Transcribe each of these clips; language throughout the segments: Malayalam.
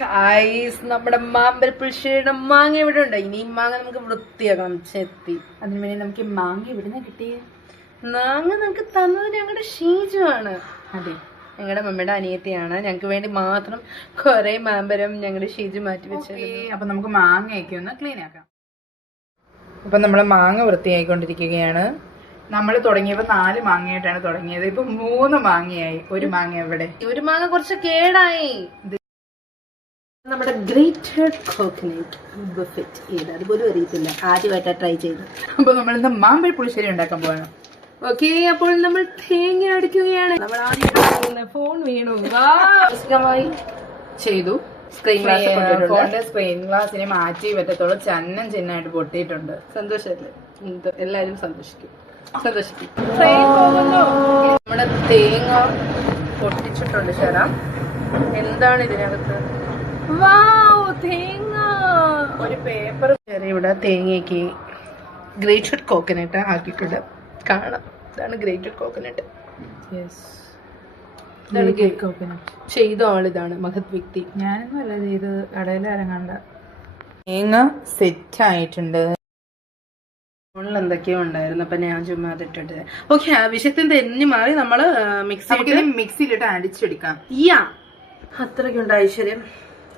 ഗൈസ്, നമ്മുടെ മാമ്പഴപ്പുളിശ്ശേരിയുടെ മാങ്ങ ഇവിടെ ഉണ്ട്. ഇനി മാങ്ങ നമുക്ക് വൃത്തിയാക്കണം. ചെത്തി അതിനുവേണ്ടി നമുക്ക് മാങ്ങ ഇവിടുന്ന് കിട്ടിയേ. മാങ്ങ നമുക്ക് തന്നത് ഞങ്ങളുടെ ഷീജുവാണ്. അതെ, ഞങ്ങളുടെ മമ്മയുടെ അനിയത്തിയാണ്. ഞങ്ങൾക്ക് വേണ്ടി മാത്രം കുറെ മാമ്പരം ഞങ്ങളുടെ ഷീജു മാറ്റി വെച്ചത്. അപ്പൊ നമുക്ക് മാങ്ങയൊക്കെ ഒന്ന് ക്ലീൻ ആക്കാം. അപ്പൊ നമ്മള് മാങ്ങ വൃത്തിയായിക്കൊണ്ടിരിക്കുകയാണ്. നമ്മൾ തുടങ്ങിയപ്പോ 4 മാങ്ങയായിട്ടാണ് തുടങ്ങിയത്. ഇപ്പൊ 3 മാങ്ങയായി. ഒരു മാങ്ങ എവിടെ? ഒരു മാങ്ങ കുറച്ച് കേടായി. നമ്മുടെ ഗ്രേറ്റഡ് കോക്കനട്ട് ബഫറ്റ് ചെയ്ത് അതുപോലും അറിയത്തില്ല, ആദ്യമായിട്ടാ ട്രൈ ചെയ്ത്. അപ്പൊ നമ്മളിന്ന് മാമ്പഴ പുളിശ്ശേരി ഉണ്ടാക്കാൻ പോവാണ്. ഓക്കെ, അപ്പോൾ നമ്മൾ തേങ്ങ അടിക്കുകയാണ്. നമ്മൾ ആദ്യം ഫോൺ വീണു ചെയ്തു. സ്ക്രീൻ ഗ്ലാസ് ഫോണിന്റെ സ്ക്രീൻ ഗ്ലാസിനെ മാറ്റി പറ്റത്തോളം ചന്നം ചിഹ്നമായിട്ട് പൊട്ടിയിട്ടുണ്ട്. സന്തോഷല്ലേ? എല്ലാരും സന്തോഷിക്കും. ട്രെയിൻ പോകുന്നു. നമ്മുടെ തേങ്ങ പൊട്ടിച്ചിട്ടുണ്ട്. ശരാ, എന്താണ് ഇതിനകത്ത്? തേങ്ങ. ഒരു പേപ്പർ ഇവിടെ തേങ്ങയ്ക്ക് ഗ്രേറ്റഡ് കോക്കനട്ട് ആക്കിയിട്ടുണ്ട്. കാണാം, ഇതാണ് ഗ്രേറ്റഡ് കോക്കനട്ട്. ചെയ്ത ആളിതാണ് മഹത് വ്യക്തി. ഞാനൊന്നും അല്ല ചെയ്ത്, കടയിലിറങ്ങണ്ട. തേങ്ങ സെറ്റ് ആയിട്ടുണ്ട്. എന്തൊക്കെയോ ഉണ്ടായിരുന്നു, അപ്പൊ ഞാൻ ചുമ്മാ അതിട്ടിട്ട്. ഓക്കെ, ആവശ്യത്തിന് തെഞ്ഞു മാറി നമ്മള് മിക്സിയിലിട്ട് അടിച്ചെടുക്കാം. അത്രയ്ക്കുണ്ട് ഐശ്വര്യം.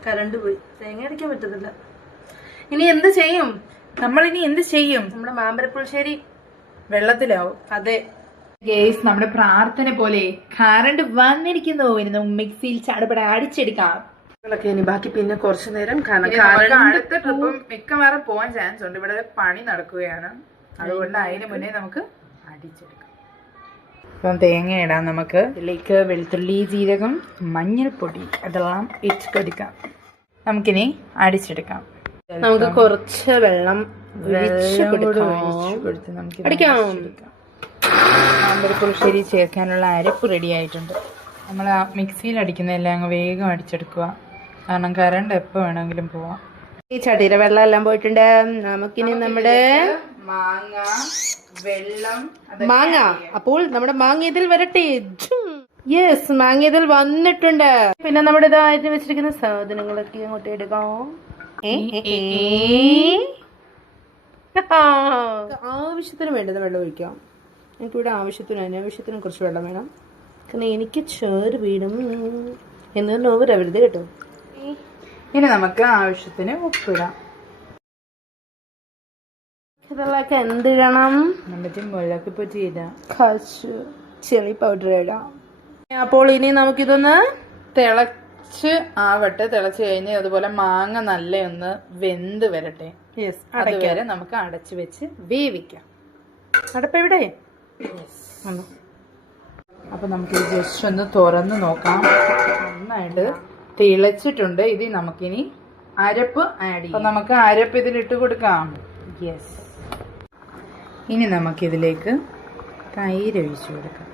കറണ്ട് പോയി, തേങ്ങ അടിക്കാൻ പറ്റത്തില്ല. ഇനി എന്ത് ചെയ്യും? നമ്മളിനി എന്ത് ചെയ്യും? നമ്മുടെ മാമ്പഴപ്പുളിശ്ശേരി വെള്ളത്തിലാവും. അതെ ഗേസ്, നമ്മുടെ പ്രാർത്ഥന പോലെ കറണ്ട് വന്നിരിക്കുന്നു. ഇനി നമുക്ക് മിക്സിയിൽ ചാടപ്പെടാൻ അടിച്ചെടുക്കാം. ഇനി ബാക്കി പിന്നെ കുറച്ചു നേരം. അടുത്ത ട്രിപ്പും മിക്കവാറും പോവാൻ ചാൻസ് ഉണ്ട്. ഇവിടെ പണി നടക്കുകയാണ്, അതുകൊണ്ട് അതിന് മുന്നേ നമുക്ക് അടിച്ചെടുക്കാം. ഇപ്പം തേങ്ങ ഇടാം. നമുക്ക് ഇതിലേക്ക് വെളുത്തുള്ളി, ജീരകം, മഞ്ഞൾപ്പൊടി അതെല്ലാം ഇട്ട് കൊടുക്കാം. നമുക്കിനി അടിച്ചെടുക്കാം. നമുക്ക് കുറച്ച് വെള്ളം കൊടുത്ത് നമുക്ക് മാമ്പഴപ്പുളിശ്ശേരി ചേർക്കാനുള്ള അരപ്പ് റെഡി ആയിട്ടുണ്ട്. നമ്മൾ ആ മിക്സിയിൽ അടിക്കുന്നതെല്ലാം അങ്ങ് വേഗം അടിച്ചെടുക്കുക, കാരണം കറണ്ട് എപ്പോൾ വേണമെങ്കിലും പോവാം. ഈ ചട്ടിയിലെ വെള്ളം എല്ലാം പോയിട്ടുണ്ട്. നമുക്കിനി നമ്മുടെ മാങ്ങ, അപ്പോൾ നമ്മുടെ മാങ്ങ ഇതിൽ വരട്ടെ. യെസ്, മാങ്ങ ഇതിൽ വന്നിട്ടുണ്ട്. പിന്നെ നമ്മുടെ ഇതായിട്ട് വെച്ചിരിക്കുന്ന സാധനങ്ങളൊക്കെ അങ്ങോട്ട് എടുക്കാം. ആവശ്യത്തിന് വേണ്ടത് വെള്ളം ഒഴിക്കാം. എനിക്കിവിടെ ആവശ്യത്തിനും അനാവശ്യത്തിനും കുറച്ച് വെള്ളം വേണം, കാരണം എനിക്ക് ചേറ് വീടും എന്ന് നോവരരുത് കേട്ടോ. ഇനി നമുക്ക് ആവശ്യത്തിന് ഉപ്പിടാം. ഇതിലൊക്കെ എന്തിടണം? എന്നിട്ട് മുളക് പൊടി ഇടാം, കുറച്ച് ചെറി പൗഡർ ഇടാം. അപ്പോൾ ഇനി നമുക്കിതൊന്ന് തിളച്ച് ആവട്ടെ. തിളച്ച് കഴിഞ്ഞ് അതുപോലെ മാങ്ങ നല്ല ഒന്ന് വെന്ത് വരട്ടെ. യെസ്, അതുവരെ നമുക്ക് അടച്ചു വെച്ച് വേവിക്കാം. അടപ്പെവിടെ? അപ്പൊ നമുക്ക് ജസ്റ്റ് ഒന്ന് തുറന്ന് നോക്കാം. നന്നായിട്ട് തിളച്ചിട്ടുണ്ട്. ഇത് നമുക്കിനി അരപ്പ് ആഡ് ചെയ്യാം. നമുക്ക് അരപ്പ് ഇതിലിട്ട് കൊടുക്കാം. യെസ്, ഇനി നമുക്കിതിലേക്ക് തൈര് ഒഴിച്ചു കൊടുക്കാം.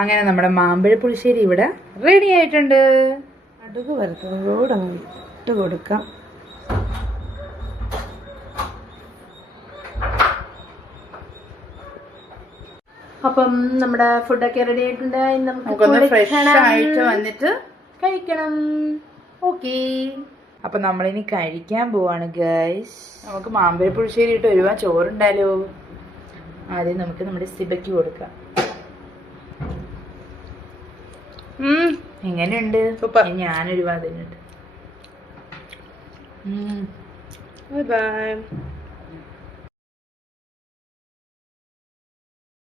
അങ്ങനെ നമ്മുടെ മാമ്പഴ പുളിശ്ശേരി ഇവിടെ റെഡി ആയിട്ടുണ്ട്. കടുക് വറുത്തതോടെ ഇട്ട് കൊടുക്കാം. അപ്പം നമ്മുടെ ഫുഡൊക്കെ റെഡി ആയിട്ടുണ്ട്. നമുക്കൊന്ന് ഫ്രഷ് ആയിട്ട് വന്നിട്ട് കഴിക്കണം. ഓക്കെ, അപ്പൊ നമ്മളിനി കഴിക്കാൻ പോവാണ് ഗൈസ്. നമുക്ക് മാമ്പഴ പുളിശ്ശേരി ഇട്ട് ഒരുപാട് ചോറുണ്ടാലോ. ആദ്യം നമുക്ക് നമ്മുടെ സിബയ്ക്ക് കൊടുക്കാം. എങ്ങനെയുണ്ട്? ഞാനൊരുപാട് ബൈ ബൈ.